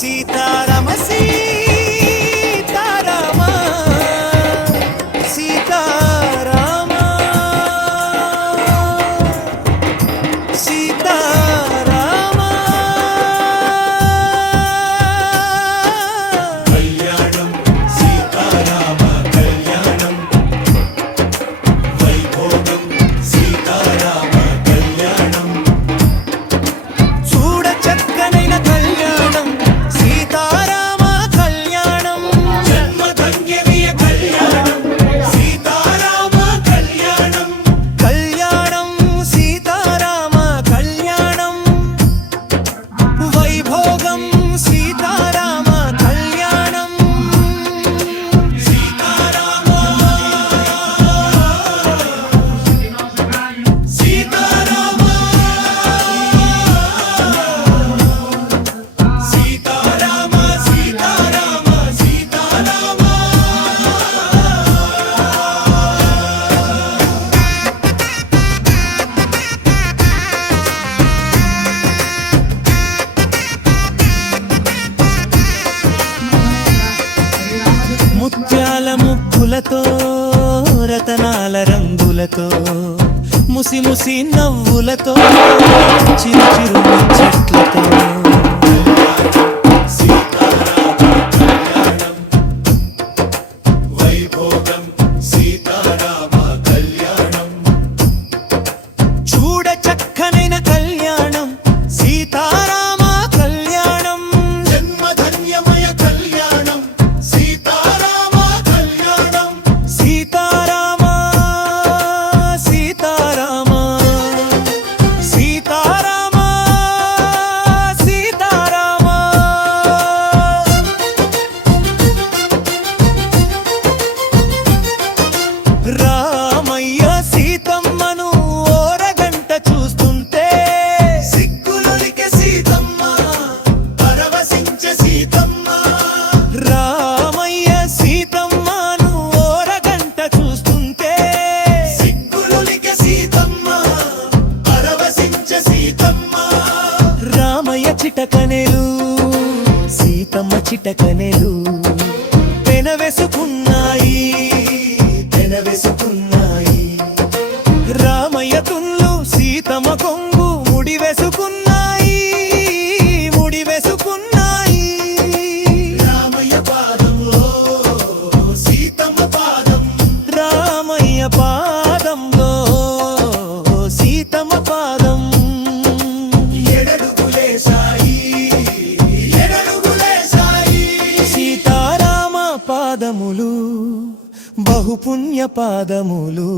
సీతారామ సీతారామ సీతారామ సీతారామ కళ్యాణం సీతారామ కళ్యాణం వైభోగం సీతారామ కళ్యాణం చూడ చక్కనైన కళ్యాణం సీతారామ కళ్యాణం జన్మధన్యమయ కళ్యాణం సీతారామ కళ్యాణం కళ్యాణం సీతారామ కళ్యాణం వైభోగం సీతారామ కళ్యాణం సీతారామ సీతారామ సీతారామ సీతారామ సీతారామ ముత్యాల ముగ్గులతో రతనాల రంగులతో ముసి ముసి నవ్వులతో చిరు చిరు చెట్లతో సీతారామ కళ్యాణం వైభోగం సీతారామ కళ్యాణం చూడ చక్కనైన కళ్యాణం సీతారామ కళ్యాణం జన్మధన్యమయ కళ్యాణం సీతారామ కళ్యాణం సీతారామ సీతారామ సీతారామ సీతారామ రామయ్య సీతమ్మను ఓరగంట చూస్తుంటే సిగ్గులొలికె సీతమ్మ పరవశించే సీతమ్మ రామయ్య సీతమ్మను ఓరగంట చూస్తుంటే సిగ్గులొలికె సీతమ్మ పరవశించే సీతమ్మ రామయ్య చిటకనెలు సీతమ్మ చిటకనెలు పెనవేసుకున్నాయి వెనవేసుకున్నాయి రామయ్య తుళ్ళు సీతమ్మ కొంగు ముడి వేసుకున్నాయి ముడి వేసుకున్నాయి రామయ్య పాదంలో సీతమ్మ పాదం రామయ్య పాదంలో సీతమ్మ పాదం ఎడడుగులేశాయి ఎడడుగులేశాయి సీతారామ పాదములు బహుపుణ్య పాదములు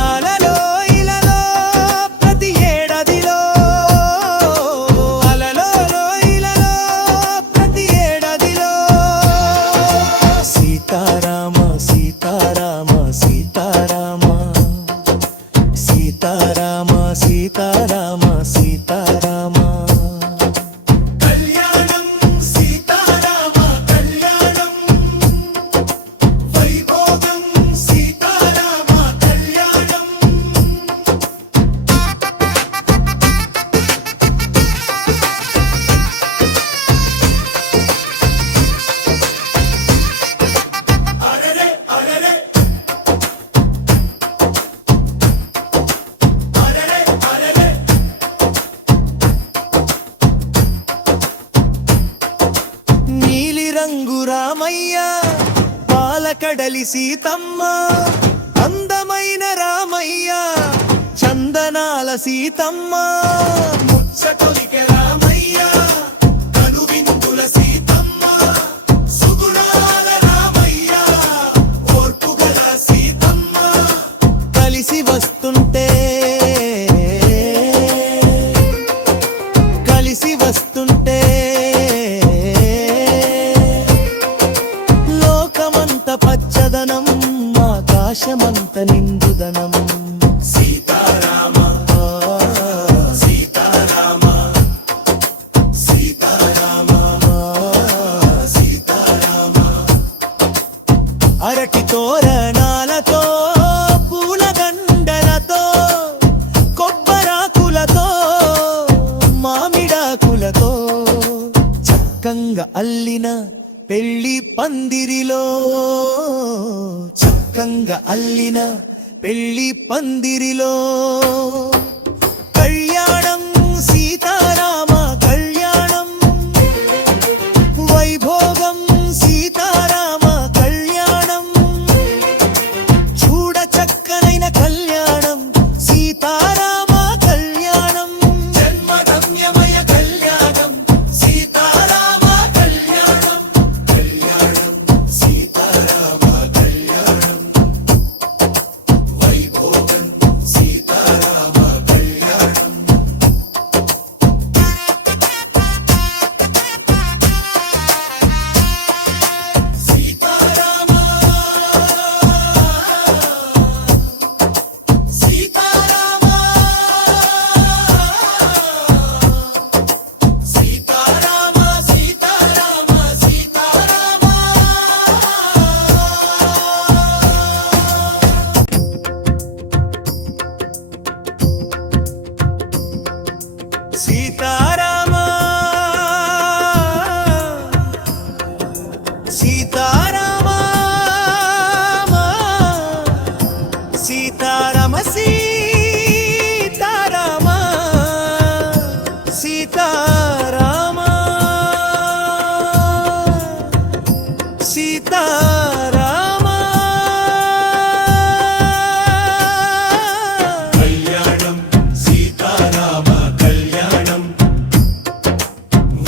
అలలో ఇలలో ప్రతి ఏడాదిలో అలలో ఇలలో ప్రతి ఏడాదిలో సీతారామ సీతారామ సీతారామ సీతారామ సీతారామ సీతారామ కళ్యాణం సీతారామ కళ్యాణం వైభోగం సీతారామ కళ్యాణం అరెరే అరెరే అరెరే అరెరే నీలి రంగు రామయ్య పాలకడలి సీతమ్మ అందమైన రామయ్య చందనాల సీతమ్మ ముచ్చటొలికె రామయ్య కనువిందుల సీతమ్మ సుగుణాల రామయ్య ఓర్పుగల సీతమ్మ కలిసి వస్తుంటే కలిసి వస్తుంటే లోకమంత పచ్చదనం ఆకాశమంత నిండుదనం సీతారామ సీతారామ చక్కంగా అల్లిన పెళ్లి పందిరిలో చక్కంగా అల్లిన పెళ్లి పందిరిలో కళ్యాణం సీతారామ కళ్యాణం వైభోగం సీతారామ కళ్యాణం చూడ చక్కనైన కళ్యాణం సీతారామ కళ్యాణం జన్మధన్యమయ కళ్యాణం సీతారామ కళ్యాణం కళ్యాణం సీతారామ కళ్యాణం వైభోగం సీతారామ కళ్యాణం సీతారామ సీతారామ సీతారామ సీతారామ సీతారామ సీతారామ సీతారామ సీతారామ సీతారామ సీతారామ సీతారామ కళ్యాణం సీతారామ కళ్యాణం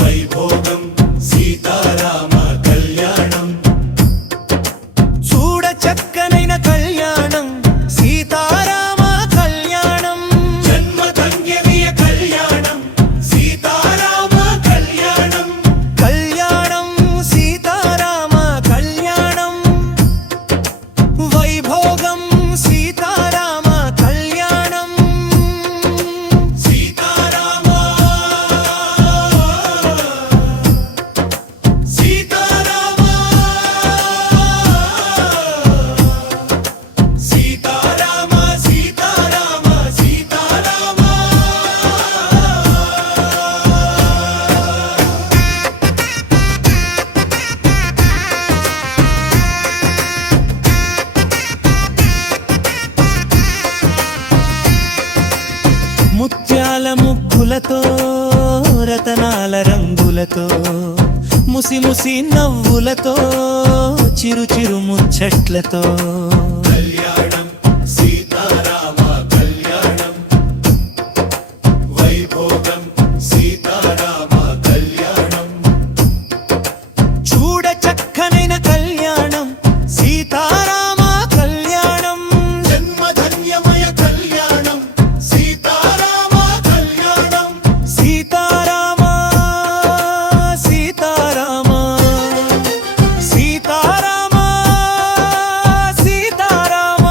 వైభోగం సీతారామ కళ్యాణం చూడ చక్కనైన కళ్యాణం సీతారామ కళ్యాణం జన్మధన్యమయ కళ్యాణం సీతారామ కళ్యాణం కళ్యాణం సీతారామ కళ్యాణం వైభోగం సీతారామ కళ్యాణం సీతారామ సీతారామ సీతారామ సీతారామ సీతారామ ముత్యాల ముగ్గులతో రతనాల రంగులతో ముసి ముసి నవ్వులతో చిరు చిరు ముచ్చట్లతో కళ్యాణం సీతారామ కళ్యాణం వైభోగం సీతారామ కళ్యాణం చూడ చక్కనైన కళ్యాణం సీతారామ కళ్యాణం జన్మధన్యమయ కళ్యాణం సీతారామ కళ్యాణం సీతారామ సీతారామ సీతారామ సీతారామ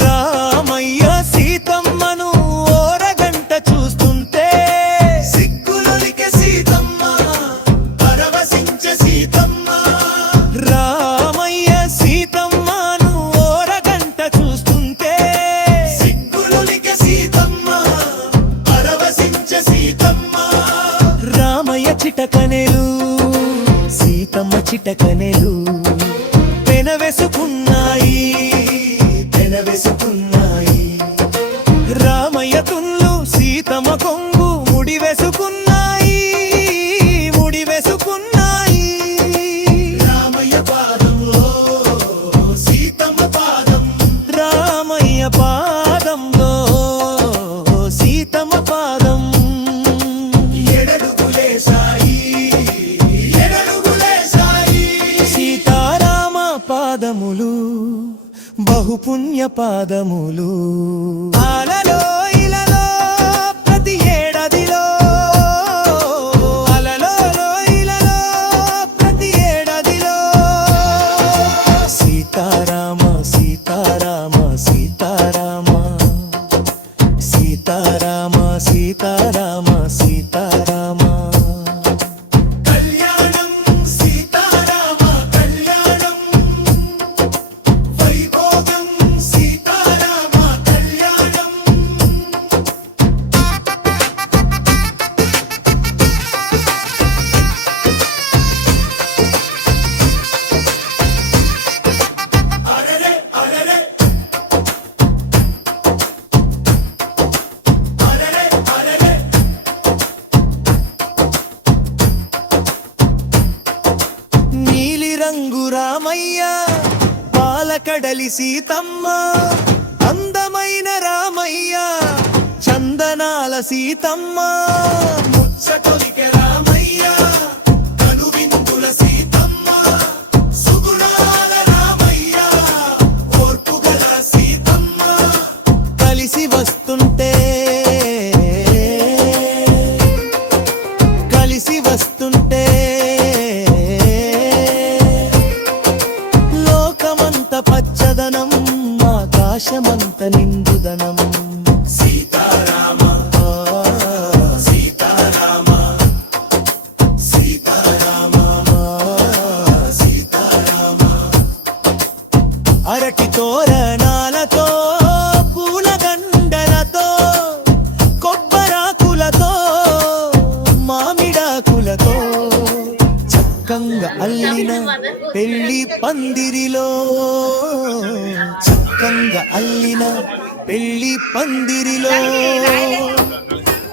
రామయ్య సీతమ్మను ఓరగంట చూస్తుంటే సిగ్గులొలికె సీతమ్మ పరవశించే సీతమ్మ రామయ్య సీతమ్మను ఓరగంట చూస్తుంటే సిగ్గులొలికె సీతమ్మ పరవశించే సీతమ్మ రామయ్య చిటకనెలు సీతమ్మ చిటకనెలు పెనవేసుకున్నాయి పెనవేసుకున్నాయి రామయ్య తుళ్ళు సీతమ్మ కొంగు ముడి వేసుకున్నాయి ముడి వేసుకున్నాయి రామయ్య పాదంలో సీతమ్మ పాదం రామయ్య పాదంలో సీతమ్మ పాదం ఎడడుగులేశాయి ఎడడుగులేశాయి సీతారామ పాదములు బహుపుణ్య పాదములు అలలో ఇలలో ప్రతి ఏడాదిలో అలలో ఇలలో ప్రతి ఏడాదిలో సీతారామ సీతారామ సీతారామ సీతారామ సీతారామ సీతారామ కళ్యాణం సీతారామ కళ్యాణం వైభోగం సీతారామ కళ్యాణం తల్లి సీతమ్మ అందమైన రామయ్య చందనాల సీతమ్మ ముచ్చటొలికె రామయ్య కనువిందుల సీతమ్మ సుగుణాల రామయ్య ఓర్పుగల సీతమ్మ కలిసి వస్తుంటే కలిసి వస్తుంటే లోకమంత పచ్చదనం ఆకాశమంత నిండుదనం సీతారామ సీతారామ సీతారామ సీతారామ అరటి తోరణాలతో పూలదండలతో కొబ్బరాకులతో మామిడాకులతో చక్కంగా అల్లిన పెళ్లి పందిరిలో చక్కంగా అల్లిన పెళ్లి పందిరిలో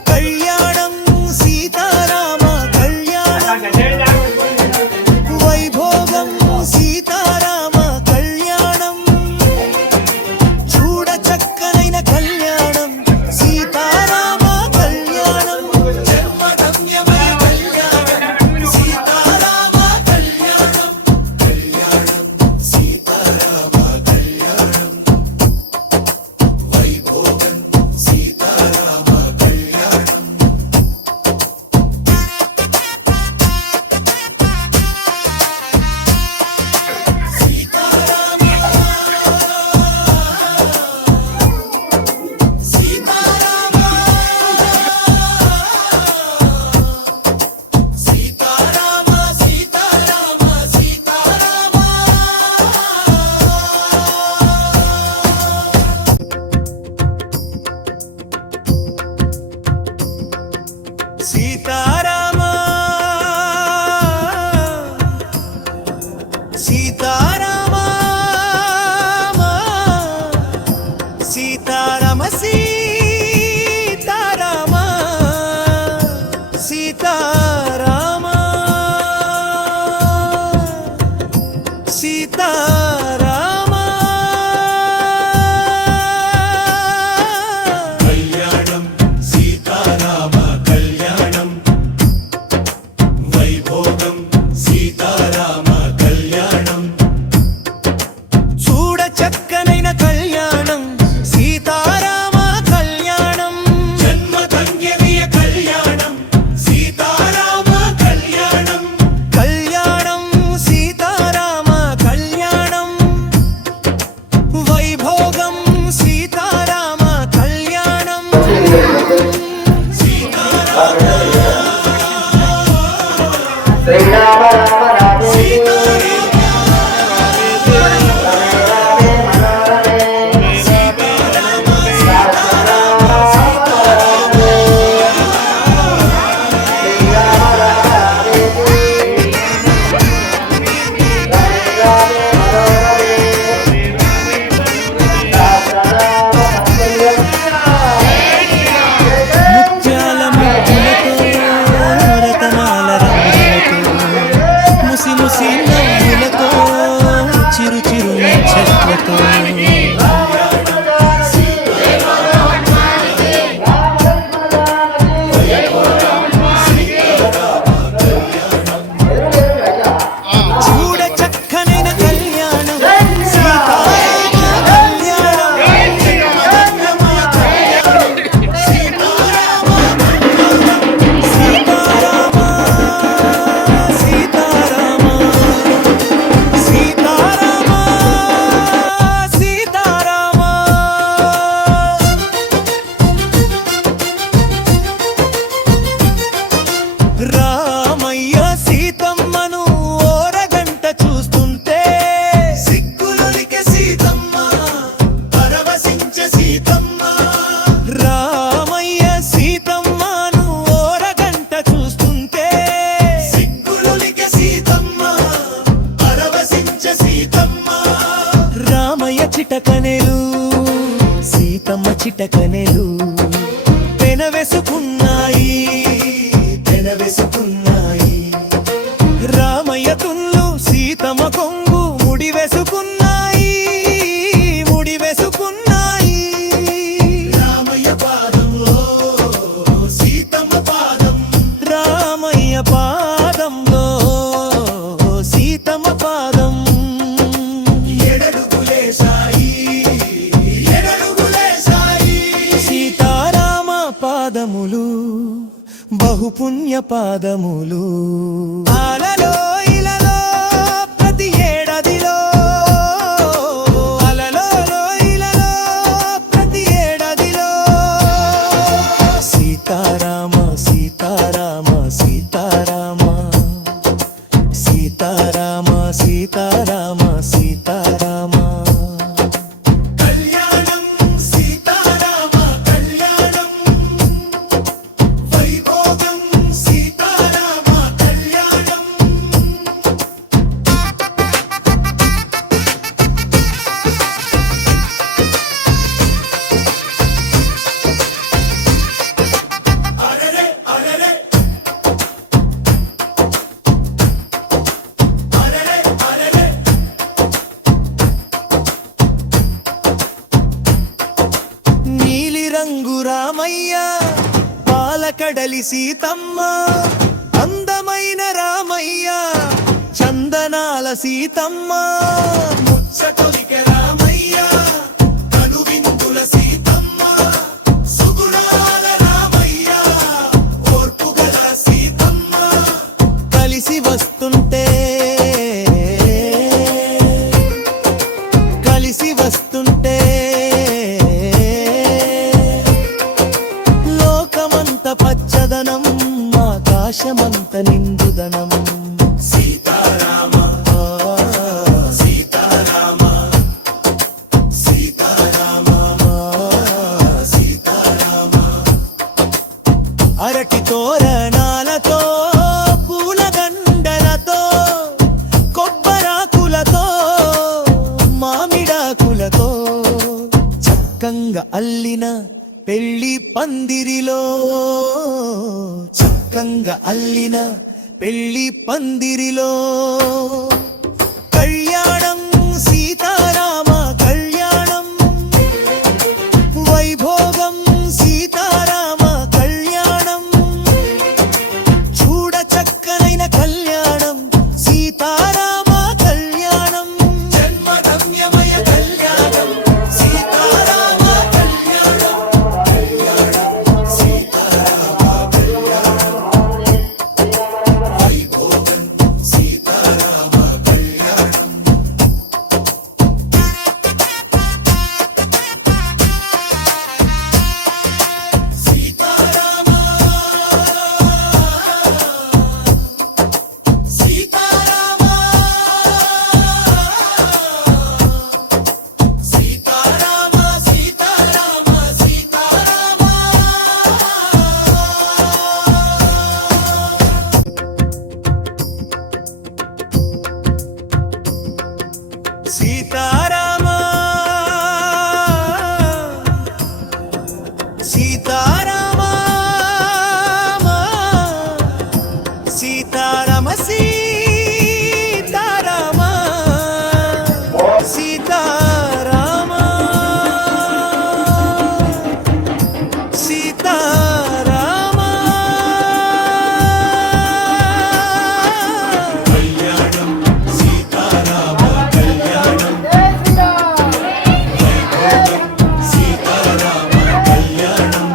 కళ్యాణం సీతారామ కళ్యాణం వైభోగం సీతారామ కళ్యాణం చూడ చక్కనైన కళ్యాణం సీతారామ కళ్యాణం జన్మధన్యమయ కళ్యాణం సీతారామ కళ్యాణం కళ్యాణం సీతారామ కళ్యాణం వైభోగం సీతారామ కళ్యాణం సీతారామ సీతారామ సీతారామ సీతారామ సీతారామ సీతారామ సీతారామ సీతారామ సీతారామ కళ్యాణం సీతారామ కళ్యాణం వైభోగం సీతారామ కళ్యాణం చూడ చక్కనైన కళ్యాణం సీతారామ కళ్యాణం జన్మధన్యమయ కళ్యాణం సీతారామ కళ్యాణం కళ్యాణం సీతారామ కళ్యాణం వైభోగం సీతారామ కళ్యాణం శ్రీరామ రామ రామే ముత్యాల ముగ్గులతో రతనాల రంగులతో ముసి ముసి నవ్వులతో చిరు చిరు చెట్లతో చూడ చక్కనైన కళ్యాణం సీతారామ కళ్యాణం సీతారామ సీతారామ సీతారామ సీతారామ రామయ్య సీతమ్మను ఓరగంట చూస్తుంటే సిగ్గులొలికె సీతమ్మ పరవశించే సీతమ్మ రామయ్య సీతమ్మను ఓరగంట చూస్తుంటే సిగ్గులొలికె సీతమ్మ పరవశించే సీతమ్మ రామయ్య చిటకనెలు సీతమ్మ చిటకనెలు పెనవేసుకున్నాయి పెనవేసుకున్నాయి రామయ్య తుల్లు సీతమ్మ కొంగు ముడి వేసుకున్నాయి పాదములు బహుపుణ్య పాదములు అలలో ఇలలో ప్రతి ఏడాదిలో అలలో ఇలలో ప్రతి ఏడాదిలో సీతారామ సీతారామ సీతారామ సీతారామ సీతారామ సీతారామ కళ్యాణం సీతారామ కళ్యాణం వైభోగం సీతారామ కళ్యాణం అరెరే అరెరే అరెరే అరెరే నీలి రంగు రామయ్య పాలకడలి సీతమ్మ అందమైన రామయ్య చందనాల సీతమ్మ ముచ్చటొలికె రామయ్య కనువిందుల సీతమ్మ సుగుణాల రామయ్య ఓర్పుగల సీతమ్మ కలిసి వస్తుంటే కలిసి వస్తుంటే లోకమంత పచ్చదనం ఆకాశమంత నిండుదనం సీతారామ సీతారామ సీతారామ సీతారామ అరటి తోరణాలతో పూలదండలతో కొబ్బరాకులతో మామిడాకులతో చక్కంగా అల్లిన పెళ్లి పందిరిలో చక్కంగా అల్లిన పెళ్లి పందిరిలో కళ్యాణం సీతారామ కళ్యాణం వైభోగం సీతారామ కళ్యాణం చూడ చక్కనైన కళ్యాణం సీతారామ కళ్యాణం జన్మధన్యమయ కళ్యాణం సీతారామ కళ్యాణం కళ్యాణం సీతారామ కళ్యాణం వైభోగం సీతారామ కళ్యాణం సీతారామ సీతారామ సీతారామ సీతారామ సీతారామ సీతారామ సీతారామ సీతారామ సీతారామ సీతారామ సీతారామ కళ్యాణం సీతారామ కళ్యాణం వైభోగం సీతారామ కళ్యాణం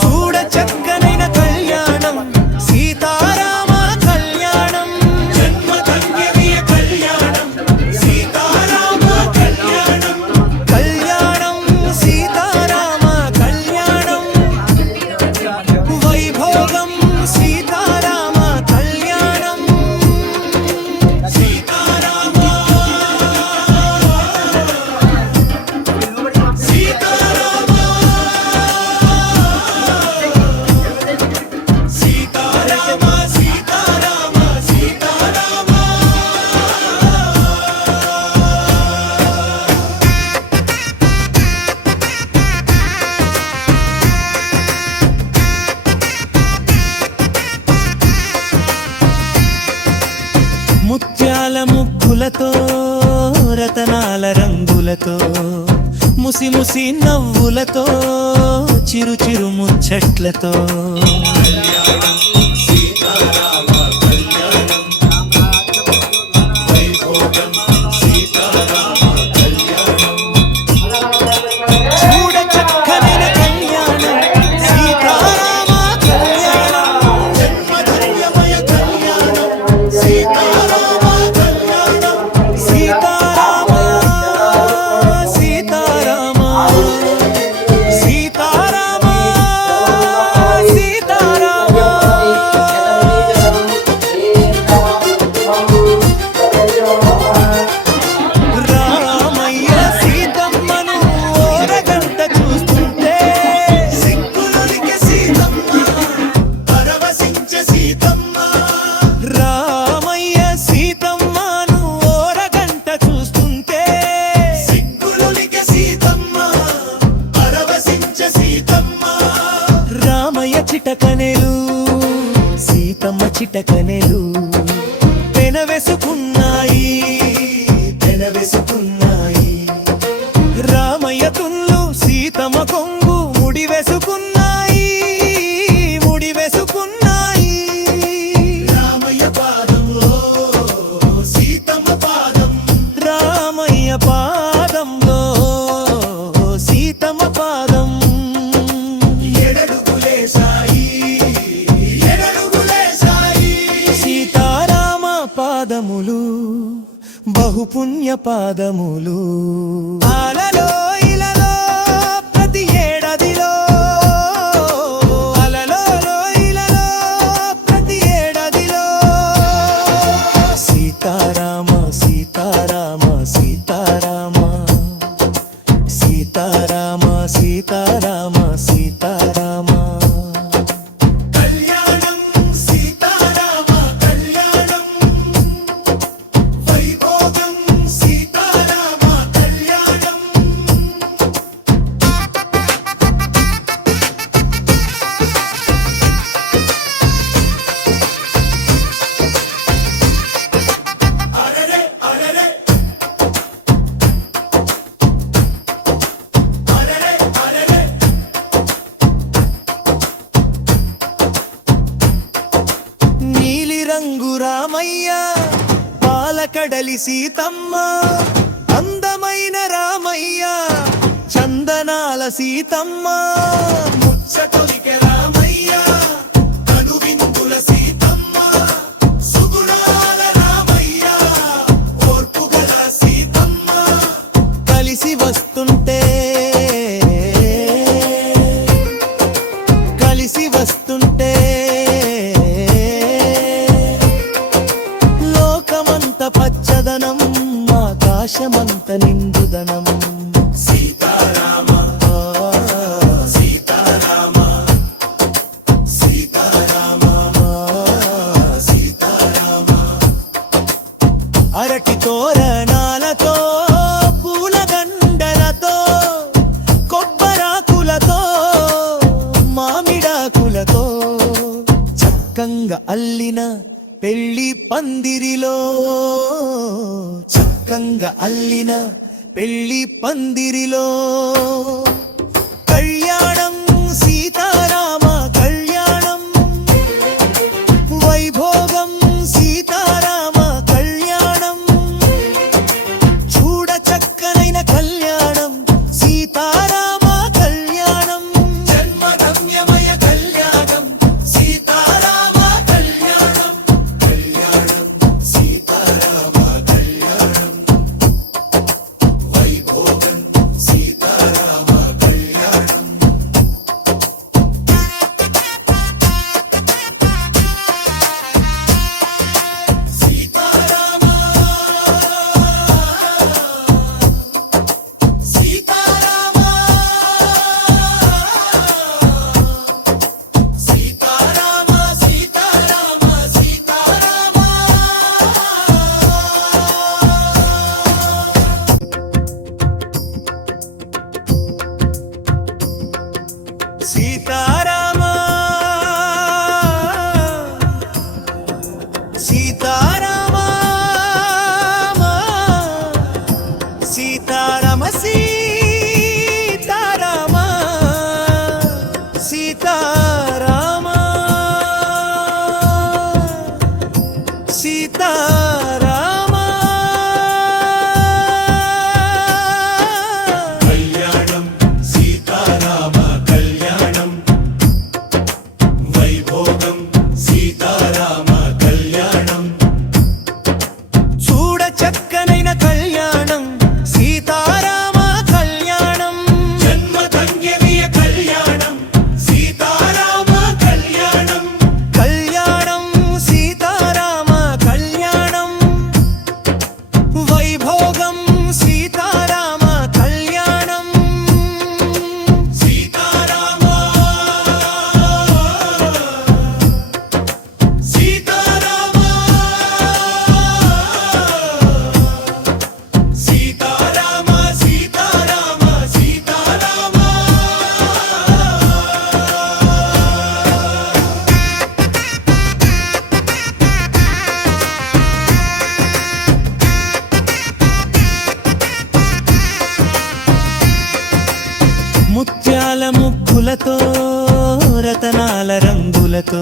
చూడ చక్కనైన కళ్యాణం సీతారామ కళ్యాణం జన్మధన్యమయ కళ్యాణం సీతారామ కళ్యాణం కళ్యాణం సీతారామ కళ్యాణం వైభోగం సీతారామ కళ్యాణం సీతారామ సీతారామ సీతారామ సీతారామ సీతారామ ముత్యాల ముగ్గులతో రతనాల రంగులతో ముసి ముసి నవ్వులతో చిరు చిరు ముచ్చట్లతో సీతారామ కళ్యాణం వైభోగం సీతారామ కళ్యాణం చూడ చక్కనైన కళ్యాణం పంచ సీతమ్మ రామయ్య చిటకనెలు సీతమ్మ చిటకనెలు పెనవేసుకున్నాయి పెనవేసుకున్నాయి రామయ్య తుల్లు సీతమ్మ కొంగు ముడి వేసుకున్నాయి ముడి వేసుకున్నాయి రామయ్య పాదంలో సీతమ్మ పాదం రామయ్య పాదంలో సీతమ్మ పాదం ఎడడుగులేశాయి ఎడడుగులేశాయి సీతారామ పాదములు బహుపుణ్య పాదములు అలలో ఇలలో ప్రతి ఏడాదిలో అలలో ఇలలో ప్రతి ఏడాదిలో సీతారామ సీతారామ సీతారామ సీతారామ సీతారామ సీతారామ కళ్యాణం సీతారామ కళ్యాణం వైభోగం సీతారామ కళ్యాణం అరెరే అరెరే అరెరే అరెరే నీలి రంగు రామయ్య పాలకడలి సీతమ్మ అందమైన రామయ్య చందనాల సీతమ్మ ముచ్చటొలికె రామయ్య కనువిందుల సీతమ్మ సుగుణాల రామయ్య ఓర్పుగల సీతమ్మ కలిసి వస్తుంటే కలిసి వస్తుంటే లోకమంత పచ్చదనం ఆకాశమంత నిండుదనం సీతారామ సీతారామ సీతారామ సీతారామ అరటి తోరణాలతో పూలదండలతో కొబ్బరాకులతో మామిడాకులతో చక్కంగా అల్లిన పెళ్లి పందిరిలో చక్కంగా అల్లిన పెళ్లి పందిరిలో కళ్యాణం సీతారామ కళ్యాణం వైభోగం సీతారామ కళ్యాణం చూడ చక్కనైన కళ్యాణం సీతారామ కళ్యాణం జన్మధన్యమయ కళ్యాణం సీతారామ కళ్యాణం కళ్యాణం సీతారామ కళ్యాణం వైభోగం సీతారామ కళ్యాణం సీతారామ సీతారామ సీతారామ సీతారామ సీతారామ సీతారామ సీతారామ సీతారామ సీతారామ సీతారామ సీతారామ కళ్యాణం సీతారామ కళ్యాణం వైభోగం సీతారామ కళ్యాణం చూడ చక్కనైన కళ్యాణం సీతారామ కళ్యాణం జన్మధన్యమయ కళ్యాణం సీతారామ పువ్వులతో రతనాల రంగులతో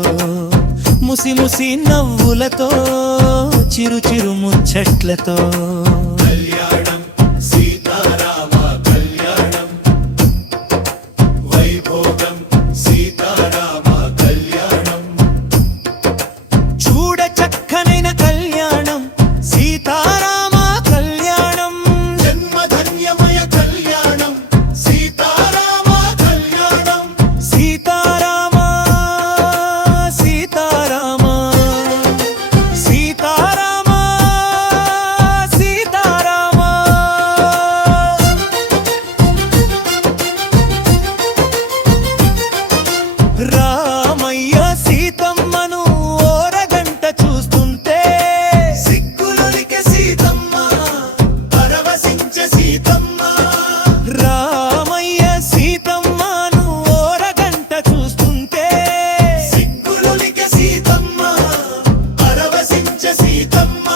ముసి ముసి నవ్వులతో చిరు చిరు ముచ్చట్లతో కళ్యాణం సీతారామ కళ్యాణం వైభోగం సీతారామ కళ్యాణం చూడ చక్కనైన కళ్యాణం సీతారామ కళ్యాణం జన్మధన్యమయ కళ్యాణం సీతారామ కళ్యాణం సీతారామ సీతారామ సీతారామ సీతారామ రామయ్య సీతమ్మను ఓరగంట చూస్తుంటే సిగ్గులొలికె సీతమ్మ పరవశించే సీతమ్మ రామయ్య సీతమ్మను ఓరగంట చూస్తుంటే సిగ్గులొలికె సీతమ్మ పరవశించే సీతమ్మ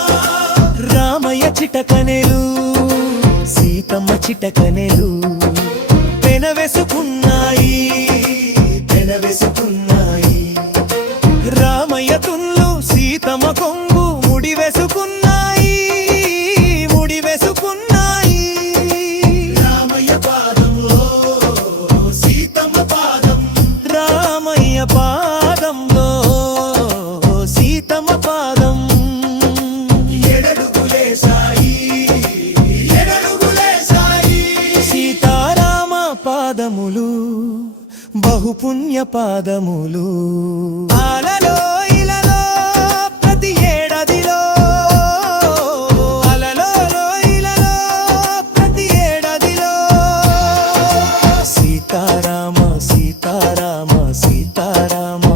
రామయ్య చిటకనెలు సీతమ్మ చిటకనెలు పెనవేసుకున్నాయి పెనవేసుకున్నాయి రామయ్య తుళ్ళు సీతమ్మ కొంగు ముడి వేసుకున్నాయి ముడి వేసుకున్నాయి రామయ్య పాదంలో సీతమ్మ పాదం రామయ్య పాదంలో సీతమ్మ పాదం ఎడడుగులే సాయి ఎడడుగులే సాయి సీతారామ పాదములు బహుపుణ్య పాదములు అలలో ఇలలో ప్రతి ఏడాదిలో అలలో ఇలలో ప్రతి ఏడాదిలో సీతారామ సీతారామ సీతారామ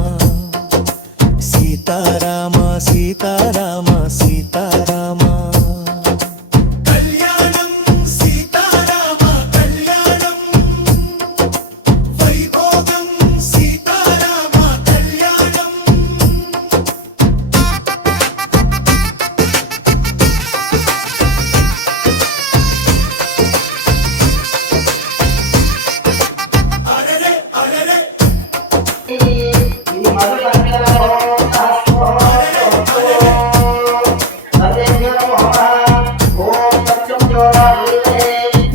సీతారామ సీతారామ సీతారామ కళ్యాణం సీతారామ కళ్యాణం వైభోగం సీతారామ కళ్యాణం అరెరే అరెరే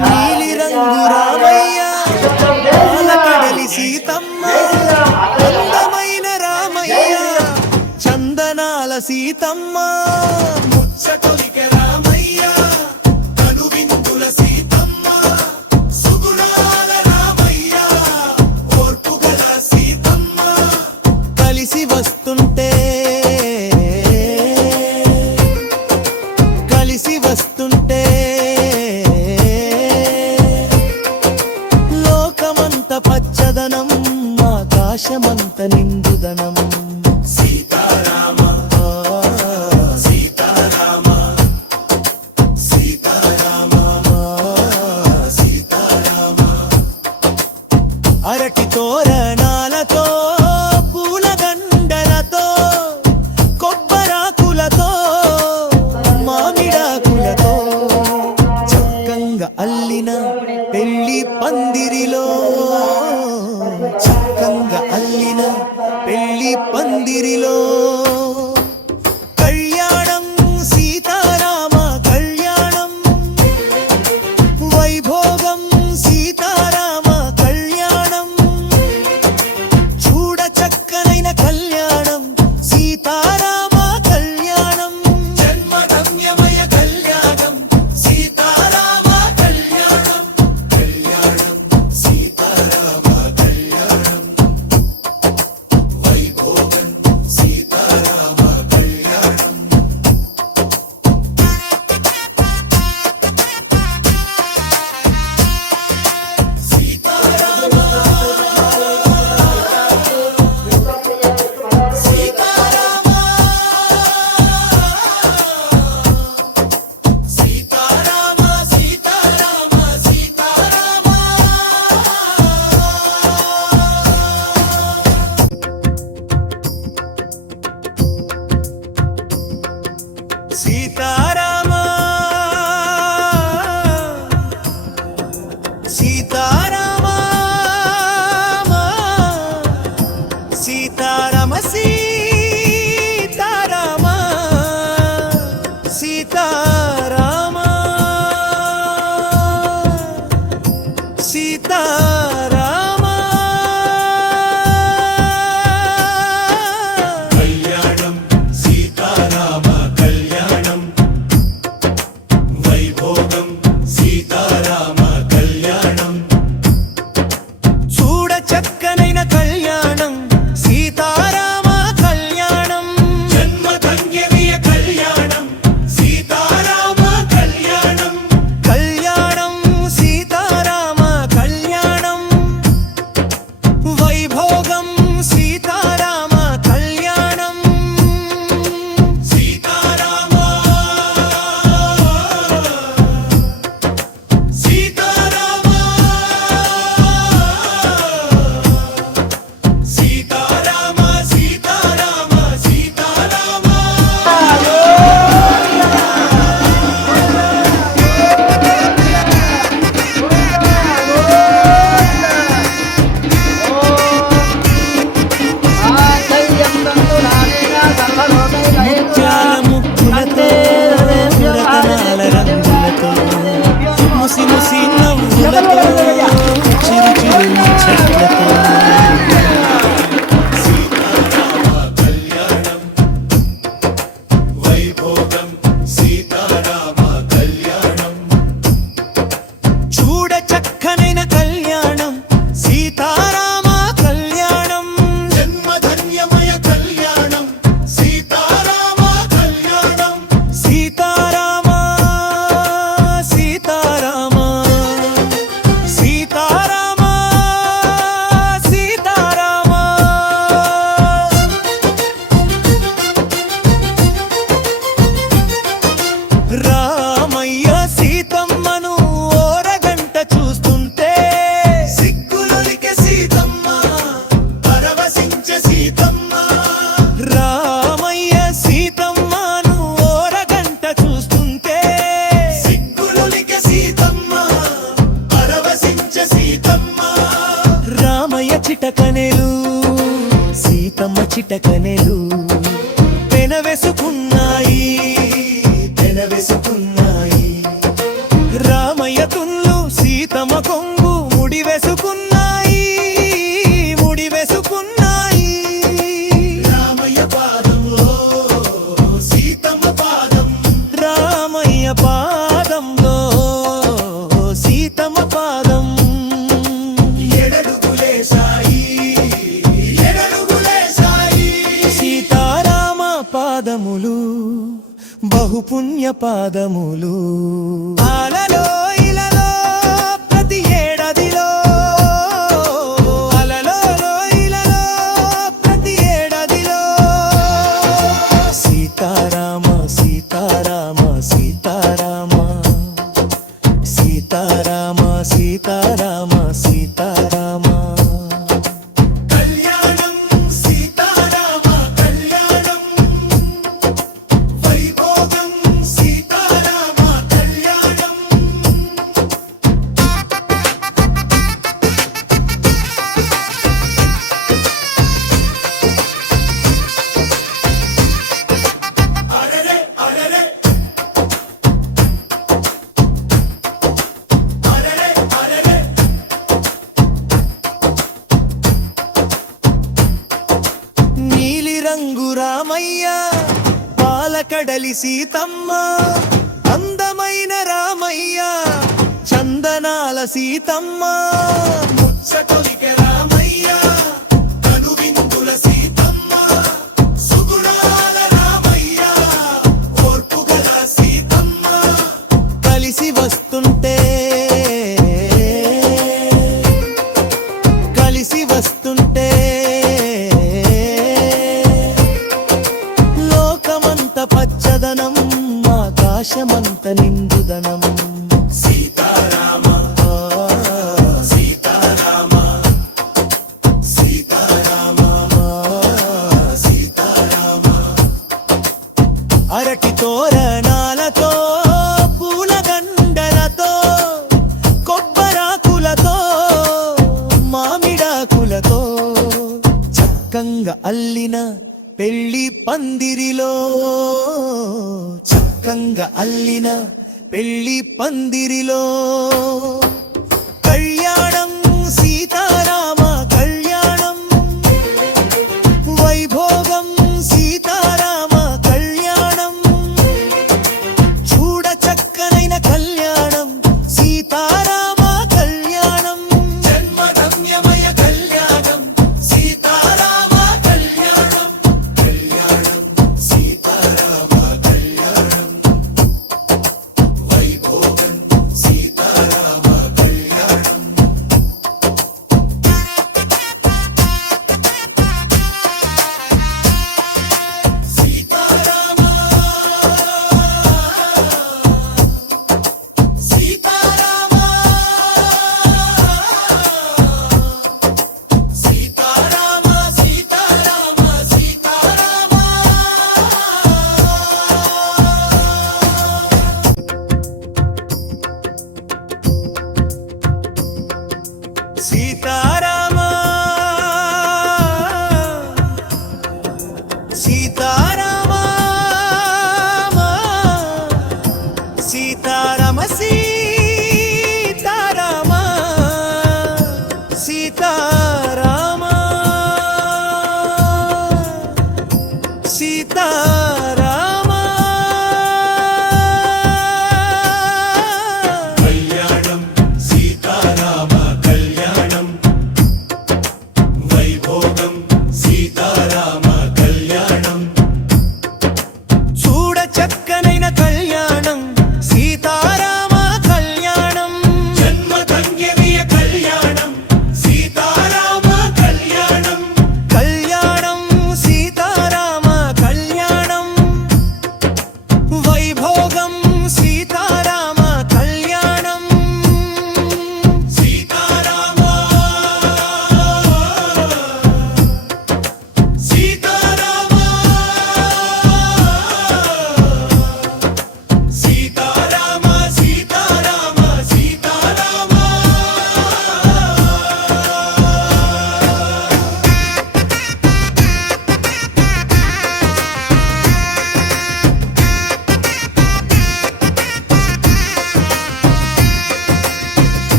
నీలిరంగు రామయ్య పాలకడలి సీతమ్మ అందమైన రామయ్య చందనాల సీతమ్మ ముచ్చటొలికె రామయ్య కనువిందుల సీతమ్మ సుగుణాల రామయ్య ఓర్పుగల సీతమ్మ కలిసి వస్తుంటే కలిసి వస్తుంటే లోకమంత పచ్చదనం ఆకాశమంత నిండుదనం సీతారామ సీతారామ సీతారామ సీతారామ అరటి తోరణాలతో పూలదండలతో కొబ్బరాకులతో మామిడాకులతో చక్కంగా అల్లిన పెళ్లి పందిరిలో చక్కంగా అల్లిన పెళ్లి పందిరిలో కళ్యాణం సీతారామ కళ్యాణం వైభోగం సీతారామ కళ్యాణం చూడ చక్కనైన కళ్యాణం సీతారామ కళ్యాణం జన్మధన్యమయ కళ్యాణం సీతారామ కళ్యాణం కళ్యాణం సీతారామ కళ్యాణం వైభోగం సీతారామ కళ్యాణం సీతారామ సీతారామ సీతారామ సీతారామ సీతారామ ముత్యాల ముగ్గులతో రతనాల రంగులతో ముసి ముసి నవ్వులతో చిరు చిరు ముచ్చట్లతో కళ్యాణం వైభోగం సీతారామ కళ్యాణం చూడ చక్కనైన కళ్యాణం సీతారామ కళ్యాణం జన్మధన్యమయ కళ్యాణం సీతారామ కళ్యాణం సీతారామ సీతారామ సీతారామ సీతారామ రామయ్య సీతమ్మను ఓరగంట చూస్తుంటే సిగ్గులొలికె సీతమ్మ పరవశించే సీతమ్మ రామయ్య సీతమ్మను ఓరగంట చూస్తుంటే సిగ్గులొలికె సీతమ్మ పరవశించే సీతమ్మ రామయ్య చిటకనెలు సీతమ్మ చిటకనెలు పెనవేసుకున్నాయి పెనవేసుకున్నాయి రామయ్య తుళ్ళు సీతమ్మ కొంగు ముడి వేసుకున్నాయి ముడి వేసుకున్నాయి రామయ్య పాదంలో సీతమ్మ పాదం రామయ్య పాదంలో సీతమ్మ పాదం ఎడడుగులేశాయి ఎడడుగులేశాయి సీతారామ పాదములు బహుపుణ్య పాదములు అలలో ఇలలో ప్రతి ఏడాదిలో అలలో ఇలలో ప్రతి ఏడాదిలో సీతారామ సీతారామ సీతారామ సీతారామ సీతారామ సీతారామ కళ్యాణం సీతారామ కళ్యాణం వైభోగం సీతారామ కళ్యాణం అరెరే అరెరే అరెరే అరెరే నీలి రంగు రామయ్య పాలకడలి సీతమ్మ అందమైన రామయ్య చందనాల సీతమ్మ ముచ్చటొలికె రామయ్య కనువిందుల సీతమ్మ సుగుణాల రామయ్య ఓర్పుగల సీతమ్మ కలిసి వస్తుంటే కలిసి వస్తుంటే లోకమంత పచ్చదనం ఆకాశమంత నిండుదనం సీతారామ సీతారామ సీతారామ సీతారామ అరటి తోరణాలతో పూలగండలతో కొబ్బరాకులతో మామిడాకులతో చక్కంగా అల్లిన పెళ్లి పందిరిలో చక్కంగా అల్లిన పెళ్లి పందిరిలో కళ్యాణం సీతారామ కళ్యాణం వైభోగం సీతారామ కళ్యాణం చూడ చక్కనైన కళ్యాణం సీతారామ కళ్యాణం జన్మధన్యమయ కళ్యాణం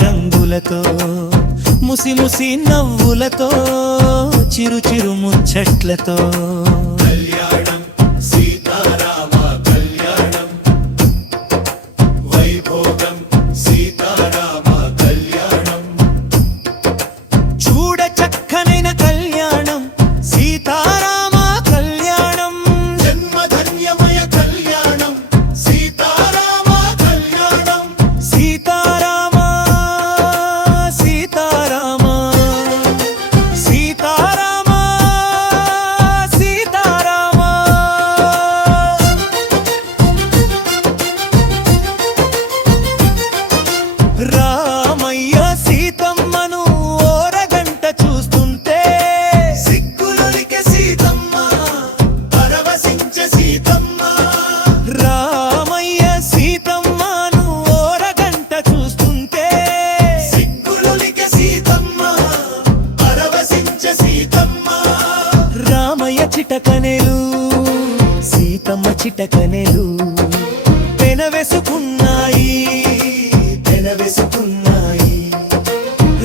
రంగులతో ముసి ముసి నవ్వులతో చిరు చిరు ముచ్చట్లతో కళ్యాణం సీతారామ కళ్యాణం వైభోగం సీతారామ కళ్యాణం చూడ చక్కనైన కళ్యాణం సీతారామ కళ్యాణం జన్మధన్యమయ కళ్యాణం సీతారామ కళ్యాణం సీతారామ సీతారామ సీతారామ సీతారామ రామయ్య సీతమ్మను ఓరగంట చూస్తుంటే సిగ్గులొలికె సీతమ్మ పరవశించే సీతమ్మ రామయ్య సీతమ్మను ఓరగంట చూస్తుంటే సిగ్గులొలికె సీతమ్మ పరవశించే సీతమ్మ రామయ్య చిటకనెలు సీతమ్మ చిటకనెలు పెనవేసుకున్నాయి పెనవేసుకున్నాయి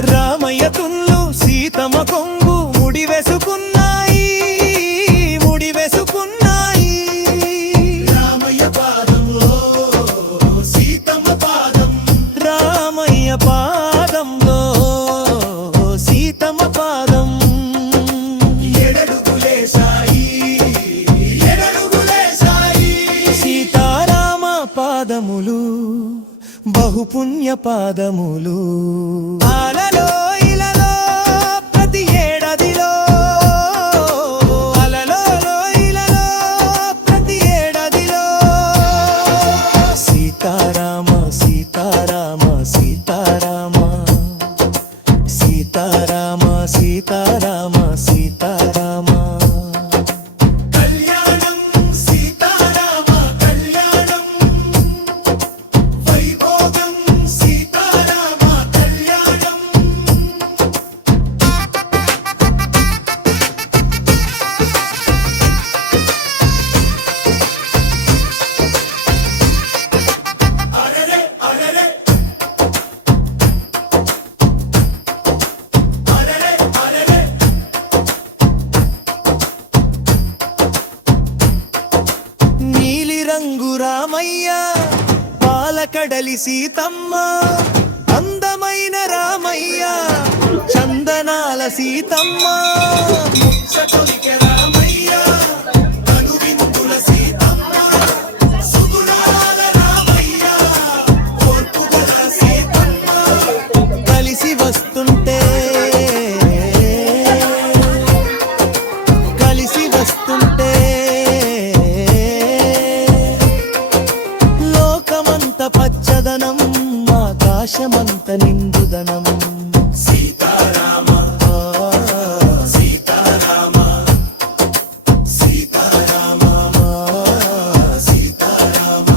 రామయ్య తుళ్ళు సీతమ్మ కొంగు ముడి వేసుకున్నాయి ముడి వేసుకున్నాయి రామయ్య పాదంలో సీతమ్మ పాదం రామయ్య పాదంలో సీతమ్మ పాదం ఎడడుగులేశాయి ఎడడుగులేశాయి సీతారామ పాదములు బహుపుణ్య పాదములు అలలో ఇలలో ప్రతి ఏడాదిలో అలలో ఇలలో ప్రతి ఏడాదిలో సీతారామ సీతారామ సీతారామ సీతారామ సీతారామ సీతారామ కళ్యాణం సీతారామ కళ్యాణం వైభోగం సీతారామ కళ్యాణం అరెరే అరెరే అరెరే అరెరే నీలి రంగు రామయ్య పాలకడలి సీతమ్మ అందమైన రామయ్య చందనాల సీతమ్మ సతొలికె రామయ్య కనువిందుల సీతమ్మ సుగుణాల రామయ్య ఓర్పుగల సీతమ్మ కలిసి వస్తుంటే కలిసి వస్తుంటే లోకమంత పచ్చదనం ఆకాశమంత నిండుదనం సీతారామ సీతారామ సీతారామ సీతారామ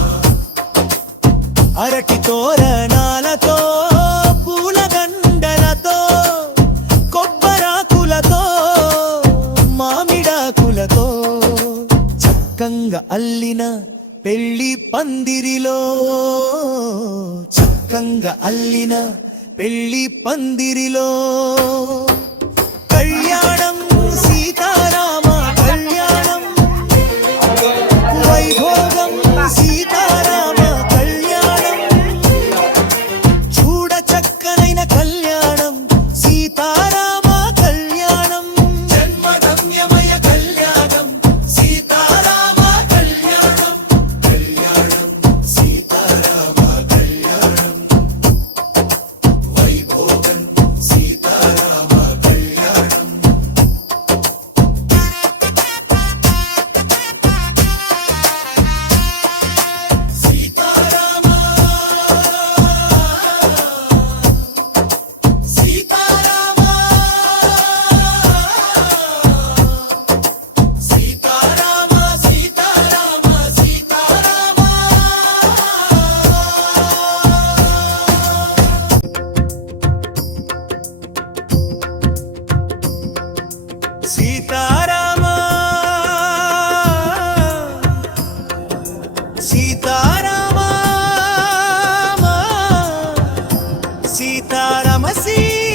అరటి తోరణాలతో పూలదండలతో కొబ్బరాకులతో మామిడాకులతో చక్కంగా అల్లిన పెళ్లి పందిరిలో చక్కంగా అల్లిన పెళ్లి పందిరిలో కళ్యాణం సీతారామ కళ్యాణం వైభోగం సీతారామ కళ్యాణం చూడ చక్కనైన కళ్యాణం సీతారామ కళ్యాణం జన్మధన్యమయ కళ్యాణం సీతారామ కళ్యాణం కళ్యాణం సీతారామ కళ్యాణం వైభోగం సీతారామ కళ్యాణం సీతారామ సీతారామ